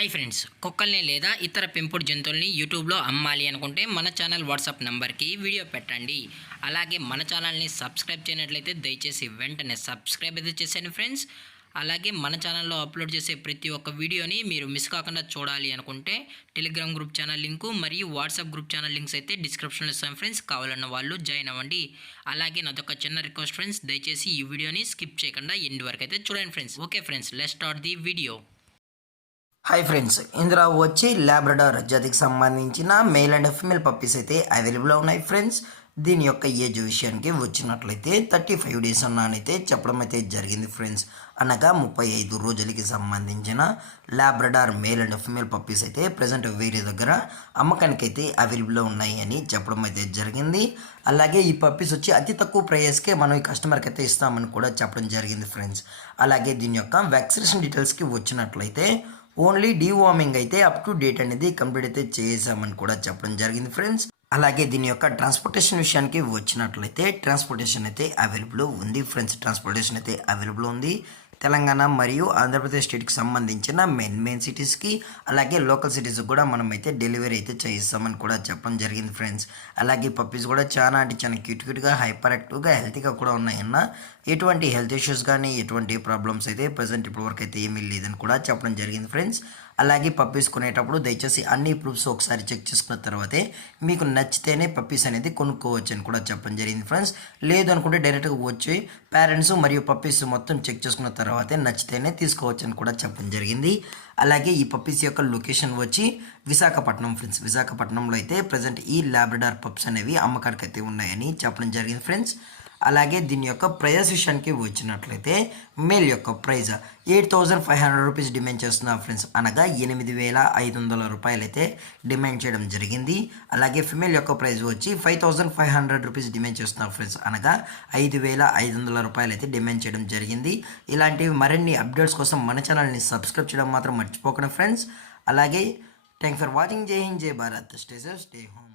Hi friends, కుక్కల్ని లేదా ఇతర పెంపుడు జంతువుల్ని యూట్యూబ్లో అమ్మాలి అనుకుంటే మన ఛానల్ వాట్సాప్ నెంబర్కి వీడియో పెట్టండి. అలాగే మన ఛానల్ని సబ్స్క్రైబ్ చేయనట్లయితే దయచేసి వెంటనే సబ్స్క్రైబ్ అయితే చేసేయండి ఫ్రెండ్స్. అలాగే మన ఛానల్లో అప్లోడ్ చేసే ప్రతి ఒక్క వీడియోని మీరు మిస్ కాకుండా చూడాలి అనుకుంటే టెలిగ్రామ్ గ్రూప్ ఛానల్ లింకు మరియు వాట్సాప్ గ్రూప్ ఛానల్ లింక్స్ అయితే డిస్క్రిప్షన్లో ఇస్తాం ఫ్రెండ్స్. కావాలన్న వాళ్ళు జాయిన్ అవ్వండి. అలాగే నాదొక చిన్న రిక్వెస్ట్ ఫ్రెండ్స్, దయచేసి ఈ వీడియోని స్కిప్ చేయకుండా ఎండ్ వరకు అయితే చూడండి friends. Okay friends, let's start the video. Hi friends, ఇందులో వచ్చి లాబ్రడార్ జాతికి సంబంధించిన మేల్ అండ్ ఫీమేల్ పప్పీస్ అయితే అవైలబుల్ ఉన్నాయి ఫ్రెండ్స్. దీని యొక్క ఏజ్ విషయానికి వచ్చినట్లయితే 35 డేస్ అన్నానైతే చెప్పడం అయితే జరిగింది ఫ్రెండ్స్. అనగా 35 రోజులకి సంబంధించిన Labrador male and female puppies అయితే ప్రజెంట్ వేరే దగ్గర అమ్మకానికి అయితే అవైలబుల్లో ఉన్నాయి అని చెప్పడం అయితే జరిగింది. అలాగే ఈ పప్పీస్ వచ్చి అతి తక్కువ ప్రైస్కే మనం ఈ కస్టమర్కి అయితే ఇస్తామని కూడా చెప్పడం జరిగింది ఫ్రెండ్స్. అలాగే దీని యొక్క వ్యాక్సినేషన్ డీటెయిల్స్కి వచ్చినట్లయితే ఓన్లీ డీవార్మింగ్ అయితే అప్ టు డేట్ అనేది కంప్లీట్ అయితే చేసామని కూడా చెప్పడం జరిగింది ఫ్రెండ్స్. అలాగే దీని యొక్క ట్రాన్స్పోర్టేషన్ విషయానికి వచ్చినట్లయితే ట్రాన్స్పోర్టేషన్ అయితే అవైలబుల్ ఉంది ఫ్రెండ్స్. ట్రాన్స్పోర్టేషన్ అయితే అవైలబుల్ ఉంది. తెలంగాణ మరియు ఆంధ్రప్రదేశ్ స్టేట్కి సంబంధించిన మెయిన్ సిటీస్కి అలాగే లోకల్ సిటీస్కి కూడా మనం అయితే డెలివరీ అయితే చేయిస్తామని కూడా చెప్పడం జరిగింది ఫ్రెండ్స్. అలాగే పప్పీస్ కూడా చాలా క్యూట్గా హైపర్ యాక్టివ్గా హెల్తీగా కూడా ఉన్నాయన్న ఎటువంటి హెల్త్ ఇష్యూస్ కానీ ఎటువంటి ప్రాబ్లమ్స్ అయితే ప్రజెంట్ ఇప్పటివరకు అయితే ఏమీ లేదని కూడా చెప్పడం జరిగింది ఫ్రెండ్స్. అలాగే పప్పీస్ కొనేటప్పుడు దయచేసి అన్ని ప్రూఫ్స్ ఒకసారి చెక్ చేసుకున్న తర్వాతే మీకు నచ్చితేనే పప్పీస్ అనేది కొనుక్కోవచ్చు అని కూడా చెప్పడం జరిగింది ఫ్రెండ్స్. లేదు అనుకుంటే డైరెక్ట్గా వచ్చి పేరెంట్స్ మరియు పప్పీస్ మొత్తం చెక్ చేసుకున్న తర్వాతే నచ్చితేనే తీసుకోవచ్చు అని కూడా చెప్పడం జరిగింది. అలాగే ఈ పప్పీస్ యొక్క లొకేషన్ వచ్చి విశాఖపట్నం ఫ్రెండ్స్. విశాఖపట్నంలో అయితే ప్రజెంట్ ఈ లాబ్రడార్ పప్స్ అనేవి అమ్మకానికి అయితే ఉన్నాయని చెప్పడం జరిగింది ఫ్రెండ్స్. అలాగే దీని యొక్క ప్రైస్ విషయానికి వచ్చినట్లయితే మేల్ యొక్క ప్రైజ్ 8,500 రూపీస్ డిమాండ్ చేస్తున్నారు ఫ్రెండ్స్. అనగా 8,500 రూపాయలు అయితే డిమాండ్ చేయడం జరిగింది. అలాగే ఫిమేల్ యొక్క ప్రైజ్ వచ్చి 5,500 రూపీస్ డిమాండ్ చేస్తున్నారు ఫ్రెండ్స్. అనగా 5,500 రూపాయలు అయితే డిమాండ్ చేయడం జరిగింది. ఇలాంటివి మరిన్ని అప్డేట్స్ కోసం మన ఛానల్ని సబ్స్క్రైబ్ చేయడం మాత్రం మర్చిపోకండి ఫ్రెండ్స్. అలాగే థ్యాంక్స్ ఫర్ వాచింగ్. జై హింద్, జై Bharat. Stay safe, stay home.